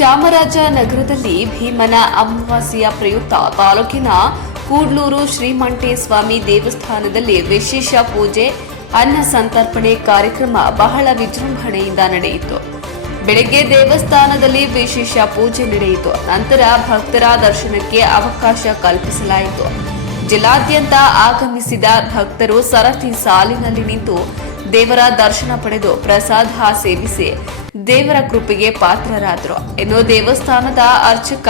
ಚಾಮರಾಜನಗರದಲ್ಲಿ ಭೀಮನ ಅಮಾವಾಸ್ಯೆಯ ಪ್ರಯುಕ್ತ ತಾಲೂಕಿನ ಕೂಡ್ಲೂರು ಶ್ರೀಮಂಟೇಸ್ವಾಮಿ ದೇವಸ್ಥಾನದಲ್ಲಿ ವಿಶೇಷ ಪೂಜೆ, ಅನ್ನ ಸಂತರ್ಪಣೆ ಕಾರ್ಯಕ್ರಮ ಬಹಳ ವಿಜೃಂಭಣೆಯಿಂದ ನಡೆಯಿತು. ಬೆಳಗ್ಗೆ ದೇವಸ್ಥಾನದಲ್ಲಿ ವಿಶೇಷ ಪೂಜೆ ನಡೆಯಿತು. ನಂತರ ಭಕ್ತರ ದರ್ಶನಕ್ಕೆ ಅವಕಾಶ ಕಲ್ಪಿಸಲಾಯಿತು. ಜಿಲ್ಲಾದ್ಯಂತ ಆಗಮಿಸಿದ ಭಕ್ತರು ಸರತಿ ಸಾಲಿನಲ್ಲಿ ನಿಂತು ದೇವರ ದರ್ಶನ ಪಡೆದು ಪ್ರಸಾದ ಸೇವಿಸಿ ದೇವರ ಕೃಪೆಗೆ ಪಾತ್ರರಾದರು. ಇನ್ನು ದೇವಸ್ಥಾನದ ಅರ್ಚಕ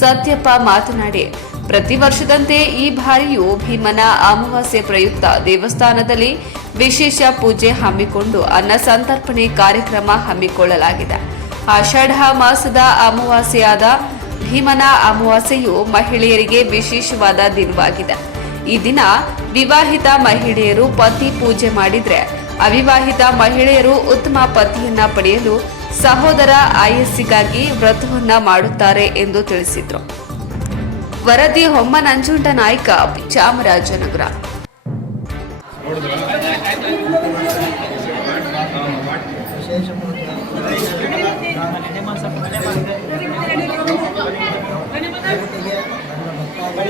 ಸತ್ಯಪ್ಪ ಮಾತನಾಡಿ, ಪ್ರತಿ ವರ್ಷದಂತೆ ಈ ಬಾರಿಯೂ ಭೀಮನ ಅಮಾವಾಸ್ಯೆ ಪ್ರಯುಕ್ತ ದೇವಸ್ಥಾನದಲ್ಲಿ ವಿಶೇಷ ಪೂಜೆ ಹಮ್ಮಿಕೊಂಡು ಅನ್ನ ಸಂತರ್ಪಣೆ ಕಾರ್ಯಕ್ರಮ ಹಮ್ಮಿಕೊಳ್ಳಲಾಗಿದೆ. ಆಷಾಢ ಮಾಸದ ಅಮಾವಾಸ್ಯೆಯಾದ ಭೀಮನ ಅಮಾವಾಸ್ಯೆಯು ಮಹಿಳೆಯರಿಗೆ ವಿಶೇಷವಾದ ದಿನವಾಗಿದೆ. ಈ ದಿನ ವಿವಾಹಿತ ಮಹಿಳೆಯರು ಪತಿ ಪೂಜೆ ಮಾಡಿದ್ರೆ ಅವಿವಾಹಿತ ಮಹಿಳೆಯರು ಉತ್ತಮ ಪತಿಯನ್ನ ಪಡೆಯಲು ಸಹೋದರ ಆಯಸ್ಸಿಗಾಗಿ ವ್ರತವನ್ನ ಮಾಡುತ್ತಾರೆ ಎಂದು ತಿಳಿಸಿದ್ರು. ವರದಿ ಹೊಮ್ಮ ನಂಜುಂಡ ನಾಯ್ಕ, ಚಾಮರಾಜನಗರ. ವಿಶೇಷ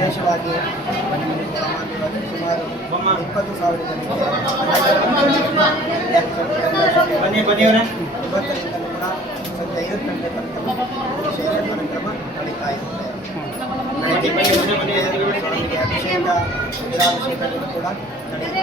ವಿಶೇಷವಾಗಿ ಸುಮಾರು ಇಪ್ಪತ್ತು ಸಾವಿರ ಜನಕ್ಕೆ ಇವತ್ತರಿಂದಲೂ ಕೂಡ ಸಂಜೆ ಗಂಟೆ ತನಕ ವಿಶೇಷ ಕಾರ್ಯಕ್ರಮ ನಡೀತಾ ಇರುತ್ತೆ. ಅಭಿಷೇಕ ಕೂಡ ನಡೆಯುತ್ತೆ